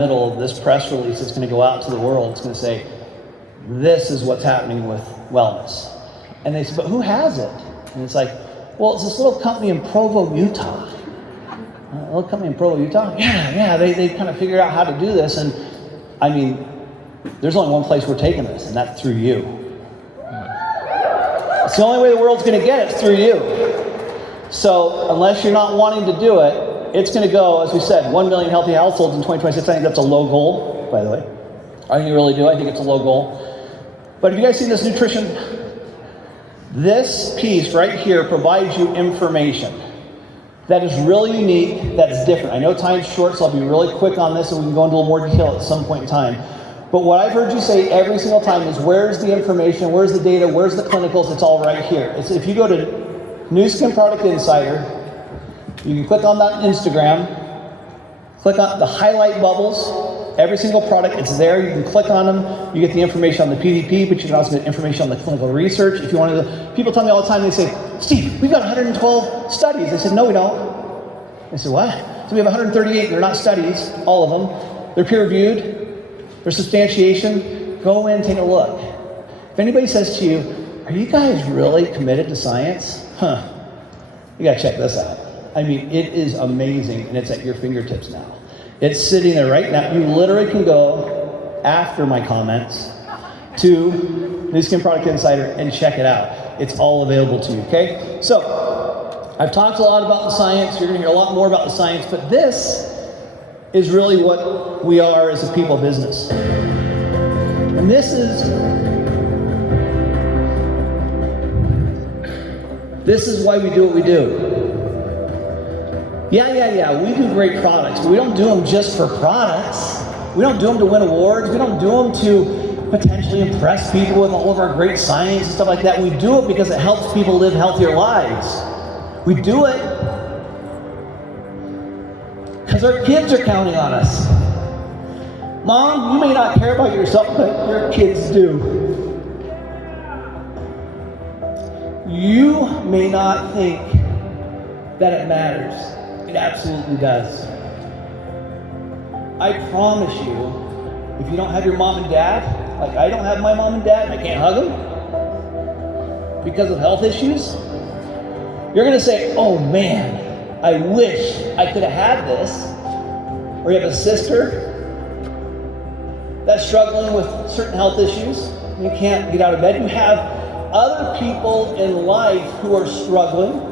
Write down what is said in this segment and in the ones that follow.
middle of this press release that's going to go out to the world. It's going to say, this is what's happening with wellness. And they said, but who has it? And it's like, well, it's this little company in Provo, Utah. A little company in Provo, Utah? Yeah, they kind of figured out how to do this. And I mean, there's only one place we're taking this, and that's through you. It's the only way the world's going to get it, it's through you. So unless you're not wanting to do it, it's going to go, as we said, 1 million healthy households in 2026. I think that's a low goal, by the way. I think you really do. I think it's a low goal. But have you guys seen this nutrition? This piece right here provides you information that is really unique, that's different. I know time's short, so I'll be really quick on this, and we can go into a little more detail at some point in time. But what I've heard you say every single time is, where's the information, where's the data, where's the clinicals? It's all right here. It's, if you go to New Skin Product Insider, you can click on that Instagram, click on the highlight bubbles, every single product, it's there. You can click on them, you get the information on the PDP, but you can also get information on the clinical research. If you want to, people tell me all the time, they say, Steve, we've got 112 studies. I said, no, we don't. I said, what? So we have 138, they're not studies, all of them. They're peer reviewed, there's substantiation. Go in, take a look. If anybody says to you, are you guys really committed to science? You gotta check this out. I mean, it is amazing, and it's at your fingertips now. It's sitting there right now. You literally can go after my comments to New Skin Product Insider and check it out. It's all available to you, okay? So, I've talked a lot about the science. You're gonna hear a lot more about the science, but this is really what we are as a people business. And this is why we do what we do. Yeah, we do great products, but we don't do them just for products. We don't do them to win awards. We don't do them to potentially impress people with all of our great science and stuff like that. We do it because it helps people live healthier lives. We do it because our kids are counting on us. Mom, you may not care about yourself, but your kids do. You may not think that it matters. It absolutely does. I promise you, if you don't have your mom and dad, like I don't have my mom and dad, and I can't hug them because of health issues, you're going to say, oh man, I wish I could have had this. Or you have a sister that's struggling with certain health issues, and you can't get out of bed. You have other people in life who are struggling.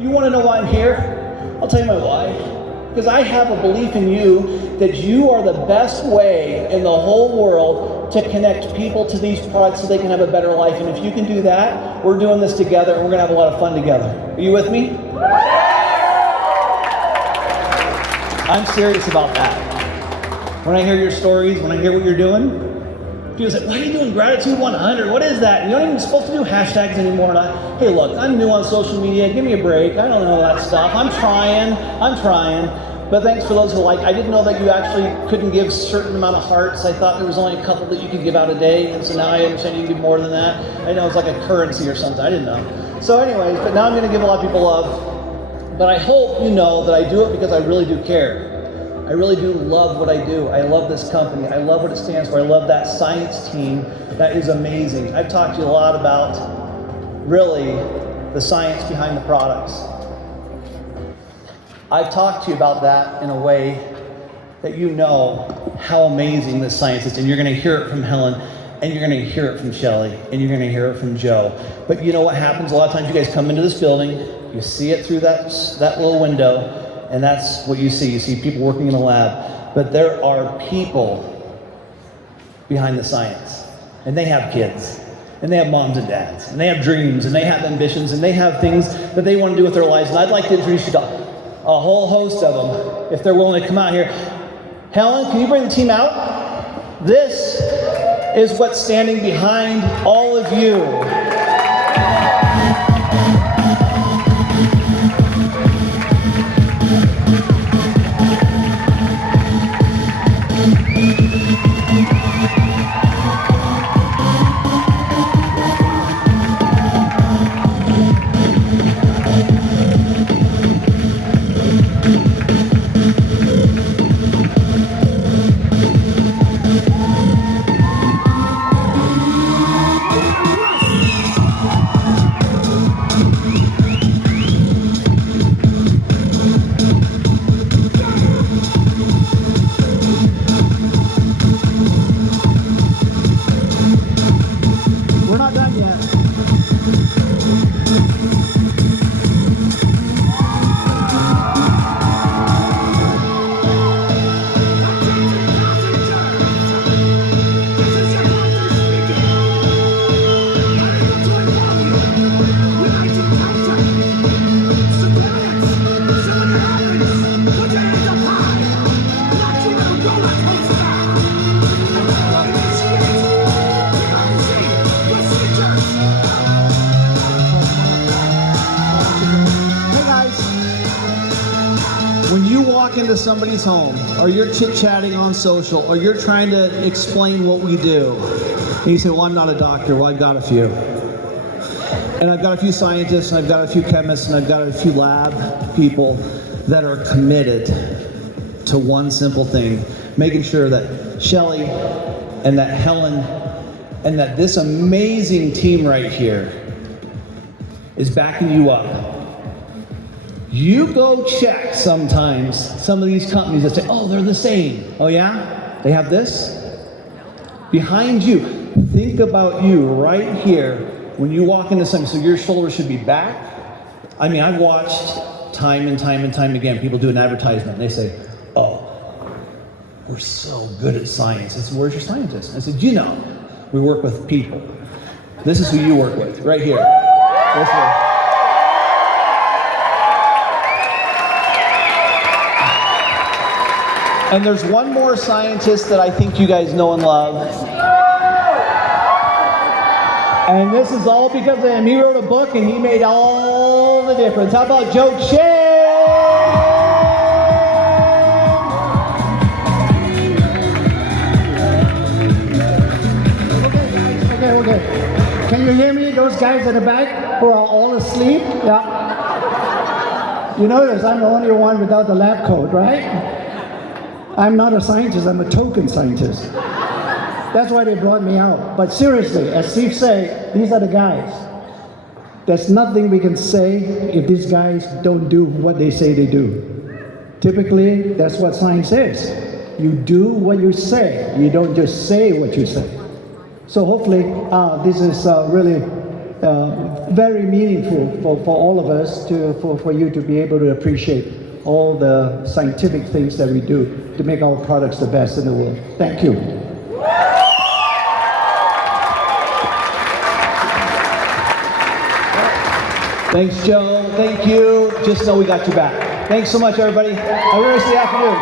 You want to know why I'm here? I'll tell you my why. Because I have a belief in you that you are the best way in the whole world to connect people to these products so they can have a better life. And if you can do that, we're doing this together and we're going to have a lot of fun together. Are you with me? I'm serious about that. When I hear your stories, when I hear what you're doing, people say, why are you doing Gratitude 100? What is that? And you're not even supposed to do hashtags anymore. And hey, look, I'm new on social media. Give me a break. I don't know that stuff. I'm trying. But thanks for those who like. I didn't know that you actually couldn't give a certain amount of hearts. I thought there was only a couple that you could give out a day. And so now I understand you can give more than that. I know it's like a currency or something. I didn't know. So anyways, but now I'm going to give a lot of people love. But I hope you know that I do it because I really do care. I really do love what I do. I love this company. I love what it stands for. I love that science team. That is amazing. I've talked to you a lot about really the science behind the products. I've talked to you about that in a way that you know how amazing this science is. And you're going to hear it from Helen, and you're going to hear it from Shelly, and you're going to hear it from Joe. But you know what happens? A lot of times you guys come into this building, you see it through that little window, and that's what you see. You see people working in a lab. But there are people behind the science. And they have kids. And they have moms and dads. And they have dreams. And they have ambitions. And they have things that they want to do with their lives. And I'd like to introduce you to a whole host of them, if they're willing to come out here. Helen, can you bring the team out? This is what's standing behind all of you. somebody's home, or you're chit-chatting on social, or you're trying to explain what we do, and you say, well, I'm not a doctor. Well, I've got a few. And I've got a few scientists, and I've got a few chemists, and I've got a few lab people that are committed to one simple thing, making sure that Shelley and that Helen and that this amazing team right here is backing you up. You go check sometimes some of these companies that say, oh, they're the same. Oh yeah? They have this? Behind you, think about you right here when you walk into something, so your shoulders should be back. I mean, I've watched time and time and time again, people do an advertisement and they say, oh, we're so good at science. I said, where's your scientist? I said, you know, we work with people. This is who you work with, right here. This way. And there's one more scientist that I think you guys know and love. And this is all because of him. He wrote a book and he made all the difference. How about Joe Chen? Okay. Can you hear me? Those guys in the back who are all asleep? Yeah. You notice I'm the only one without the lab coat, right? I'm not a scientist, I'm a token scientist. That's why they brought me out. But seriously, as Steve said, these are the guys. There's nothing we can say if these guys don't do what they say they do. Typically, that's what science is. You do what you say. You don't just say what you say. So hopefully, this is really very meaningful for all of us, for you to be able to appreciate all the scientific things that we do to make our products the best in the world. Thank you. Thanks, Joe. Thank you. Just know we got your back. Thanks so much, everybody. Have a nice afternoon.